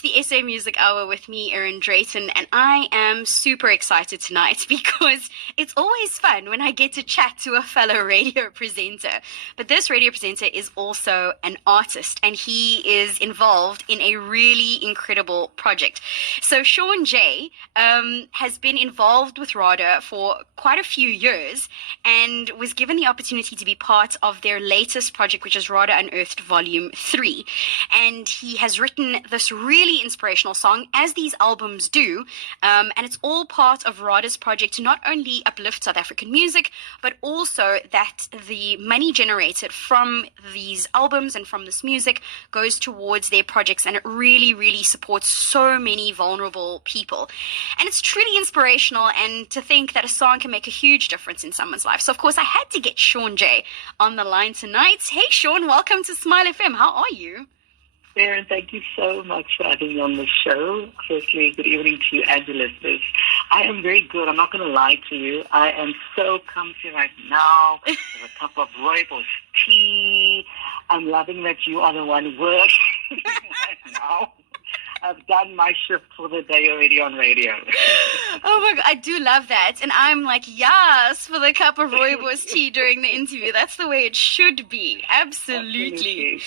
It's the SA Music Hour with me, Erin Drayton, and I am super excited tonight because it's always fun when I get to chat to a fellow radio presenter. But this radio presenter is also an artist, and he is involved in a really incredible project. So SeanJ has been involved with RADA for quite a few years and was given the opportunity to be part of their latest project, which is RADA Unearthed Volume 3. And he has written this really inspirational song, as these albums do, and it's all part of RADA's project to not only uplift South African music, but also that the money generated from these albums and from this music goes towards their projects, and it really, really supports so many vulnerable people. And it's truly inspirational, and to think that a song can make a huge difference in someone's life. So, of course, I had to get SeanJ on the line tonight. Hey, Sean, welcome to Smile FM. How are you? Erin, thank you so much for having me on the show. Firstly, good evening to you and the listeners. I am very good. I'm not going to lie to you. I am so comfy right now with a cup of rooibos tea. I'm loving that you are the one working right now. I've done my shift for the day already on radio. Oh my God, I do love that. And I'm like, yes, for the cup of rooibos tea during the interview. That's the way it should be. Absolutely.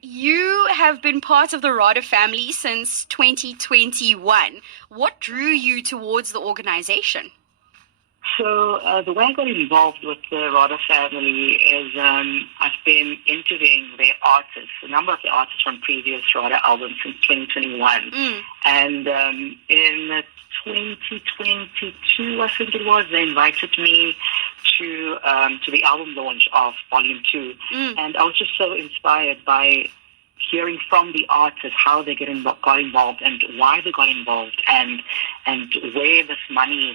You have been part of the RADA family since 2021. What drew you towards the organization? So the way I got involved with the RADA family is I've been interviewing their artists, a number of the artists from previous RADA albums since 2021. And in 2022, I think it was, they invited me to the album launch of Volume 2. And I was just so inspired by hearing from the artists how they got involved and why they got involved and where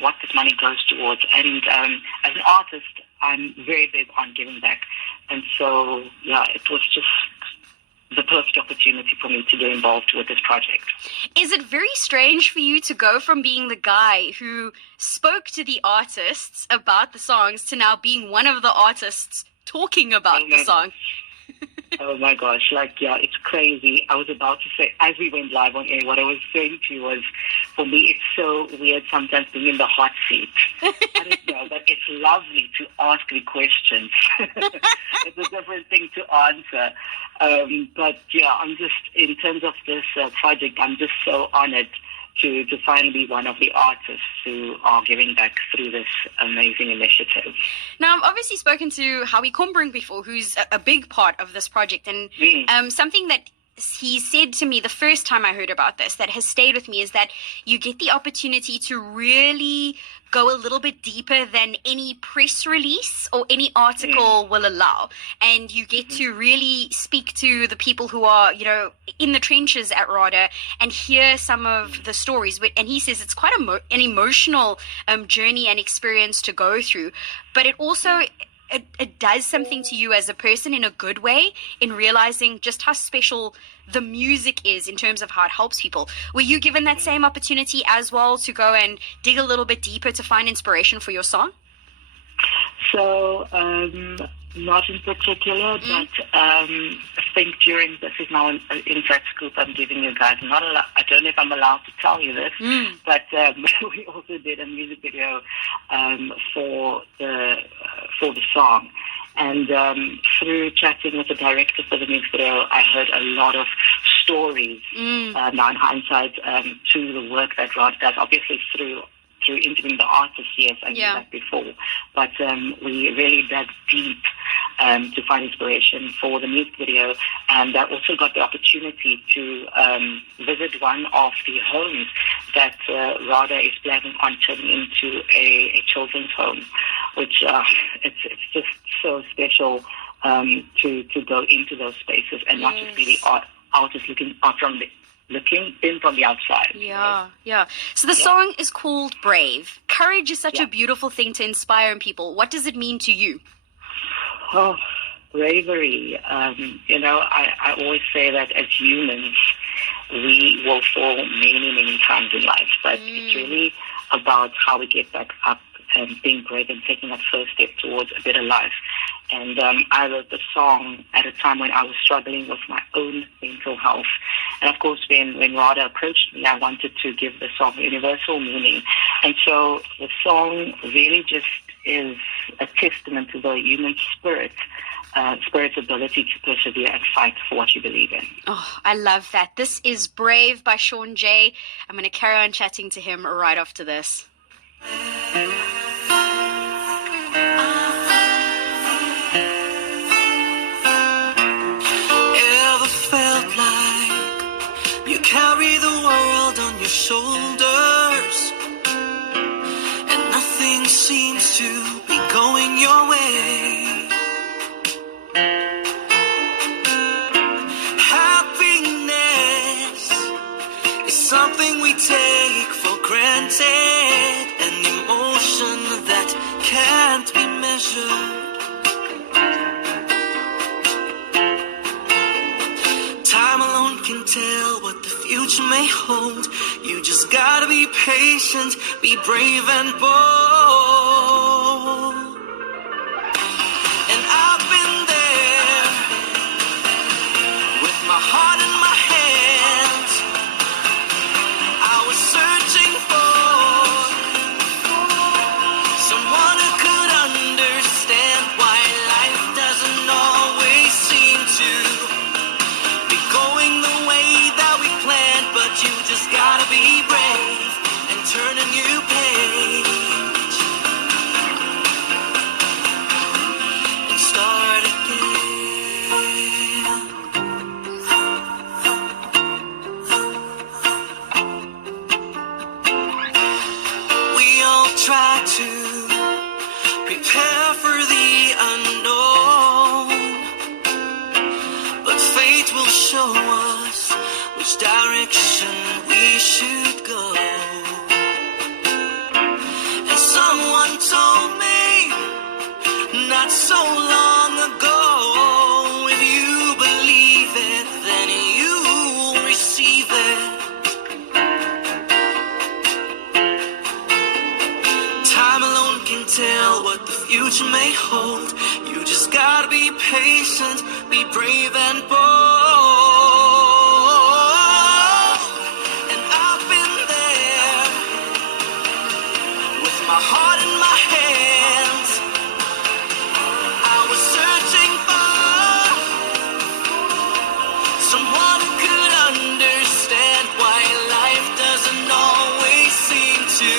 what this money goes towards. And as an artist, I'm very big on giving back. And so, yeah, it was just the perfect opportunity for me to get involved with this project. Is it very strange for you to go from being the guy who spoke to the artists about the songs to now being one of the artists talking about the song? Oh my gosh, it's crazy. I was about to say, as we went live on air, what I was saying to you was, for me, it's so weird sometimes being in the hot seat. I don't know, but it's lovely to ask the questions. It's a different thing to answer. But yeah, I'm just, in terms of this project, I'm just so honored to finally be one of the artists who are giving back through this amazing initiative. Now, I've obviously spoken to Howie Combring before, who's a big part of this project, and something that he said to me the first time I heard about this that has stayed with me is that you get the opportunity to really go a little bit deeper than any press release or any article will allow. And you get to really speak to the people who are, in the trenches at RADA and hear some of the stories. And he says it's quite an emotional journey and experience to go through. But it also it does something to you as a person in a good way, in realizing just how special the music is in terms of how it helps people. Were you given that same opportunity as well to go and dig a little bit deeper to find inspiration for your song? So, not in particular, but I think this is now an inside scoop I'm giving you guys. I don't know if I'm allowed to tell you this, but we also did a music video for the song. And through chatting with the director for the music video, I heard a lot of stories, now in hindsight, to the work that Rod does, obviously through interviewing the artists. Yes, I knew that before. But we really dug deep to find inspiration for the music video. And I also got the opportunity to visit one of the homes that RADA is planning on turning into a children's home, which it's just so special to go into those spaces and not just be the artist looking in from the outside. Yeah. So the song is called Brave. Courage is such a beautiful thing to inspire in people. What does it mean to you? Oh, bravery. I always say that as humans, we will fall many, many times in life, but it's really about how we get back up and being brave and taking that first step towards a better life. And I wrote the song at a time when I was struggling with my own mental health. And of course, when RADA approached me, I wanted to give the song universal meaning. And so the song really just is a testament to the human spirit's ability to persevere and fight for what you believe in. Oh, I love that. This is Brave by SeanJ. I'm going to carry on chatting to him right after this. Carry the world on your shoulders, and nothing seems to be going your way. Happiness is something we take for granted, an emotion that can't be measured. Time alone can tell what the future may hold. You just gotta be patient, be brave and bold. And I've been there with my heart in my hands. I was searching for someone who could understand why life doesn't always seem to going the way that we planned, but you just gotta be brave and turn a new page and start again. We all try to prepare for the unknown, but fate will show us which direction we should go. And someone told me not so long ago, if you believe it, then you'll receive it. Time alone can tell what the future may hold. You just gotta be patient, be brave and bold. And I've been there with my heart in my hands. I was searching for someone who could understand why life doesn't always seem to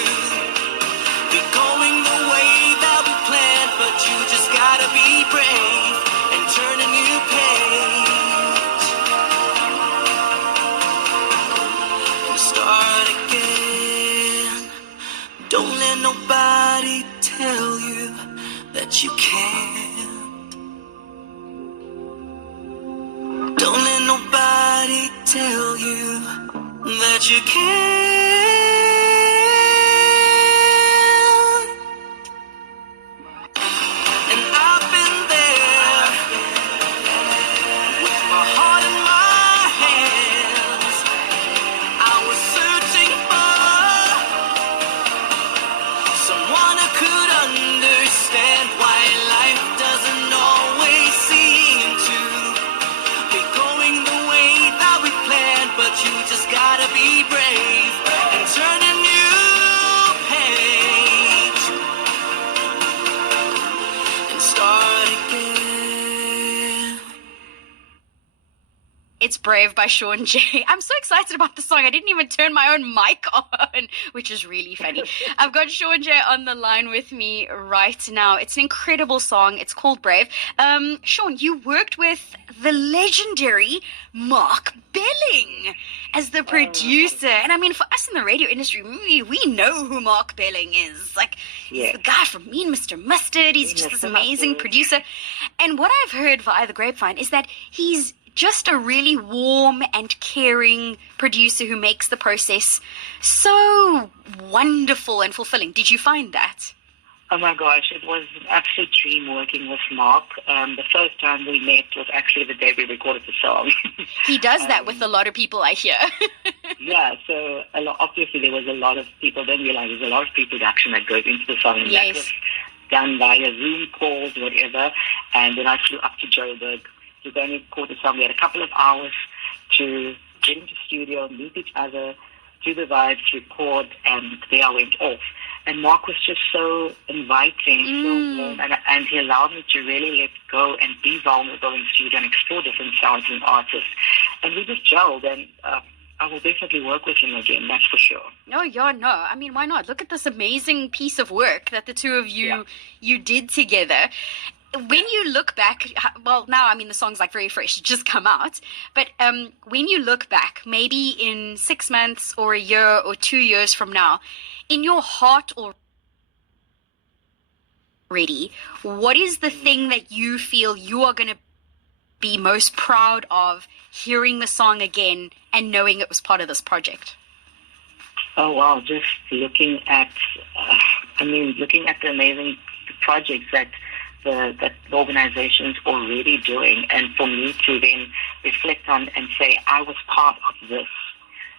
be going the way that we planned, but you just gotta be brave and turn a new page and start again. Don't let nobody tell you that you can't. Don't let nobody tell you that you can't. And I've been there with my heart in my hands. I was searching for someone who could understand why life doesn't always seem to be going the way that we planned, but you just gotta be brave and turn a new page and start again. It's Brave by SeanJ. I'm so excited about the song. I didn't even turn my own mic on, which is really funny. I've got SeanJ on the line with me right now. It's an incredible song. It's called Brave. Sean, you worked with the legendary Mark Belling as the producer. And I mean, for us in the radio industry, we know who Mark Belling is. Like, he's the guy from Me and Mr. Mustard. He's just this amazing producer. And what I've heard via the grapevine is that he's just a really warm and caring producer who makes the process so wonderful and fulfilling. Did you find that? Oh my gosh, it was an absolute dream working with Mark. The first time we met was actually the day we recorded the song. He does that with a lot of people, I hear. Yeah, so obviously there was a lot of people, don't realize there's a lot of pre-production that goes into the song. And Yes. that was done via Zoom calls, whatever. And then I flew up to Joburg to go and record the song. We had a couple of hours to get into studio, meet each other, do the vibes, record, and there I went off. And Mark was just so inviting, so warm, and he allowed me to really let go and be vulnerable in studio and explore different sounds and artists. And we just gelled, and I will definitely work with him again, that's for sure. Oh, yeah, no. I mean, why not? Look at this amazing piece of work that the two of you did together. When you look back, well, now, I mean, the song's like very fresh, it just come out. But when you look back, maybe in 6 months or a year or 2 years from now, in your heart already, what is the thing that you feel you are going to be most proud of hearing the song again and knowing it was part of this project? Oh, wow. Just looking at the amazing projects that the organization's already doing, and for me to then reflect on and say, I was part of this,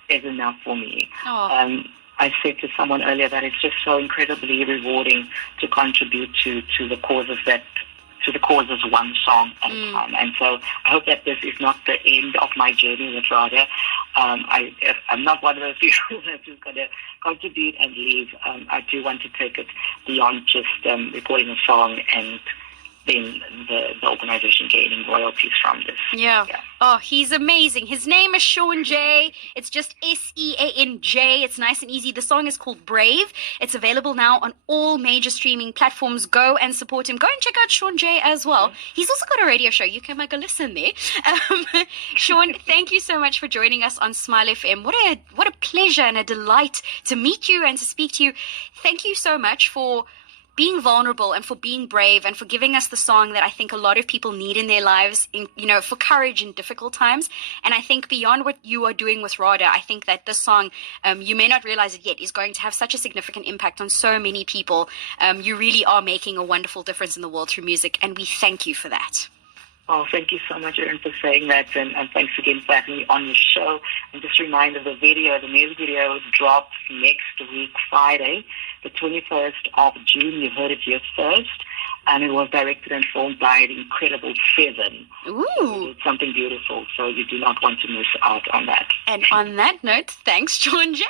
is enough for me. Oh. I said to someone earlier that it's just so incredibly rewarding to contribute to the causes one song at a time. And so I hope that this is not the end of my journey with RADA. I'm not one of those people that's just going to contribute and leave. I do want to take it beyond just recording a song and then the organization gaining royalties from this. Yeah. Oh, he's amazing. His name is SeanJ. It's just SeanJ. It's nice and easy. The song is called Brave. It's available now on all major streaming platforms. Go and support him. Go and check out SeanJ as well. He's also got a radio show. You can make a listen there. Sean, thank you so much for joining us on Smile FM. What a pleasure and a delight to meet you and to speak to you. Thank you so much for being vulnerable and for being brave and for giving us the song that I think a lot of people need in their lives, for courage in difficult times. And I think beyond what you are doing with RADA, I think that this song, you may not realize it yet, is going to have such a significant impact on so many people. You really are making a wonderful difference in the world through music, and we thank you for that. Oh, thank you so much, Erin, for saying that, and thanks again for having me on your show. And just a reminder, the music video drops next week, Friday, the 21st of June. You heard it here first, and it was directed and filmed by the incredible Seven. Ooh. It's something beautiful, so you do not want to miss out on that. And on that note, thanks, SeanJ.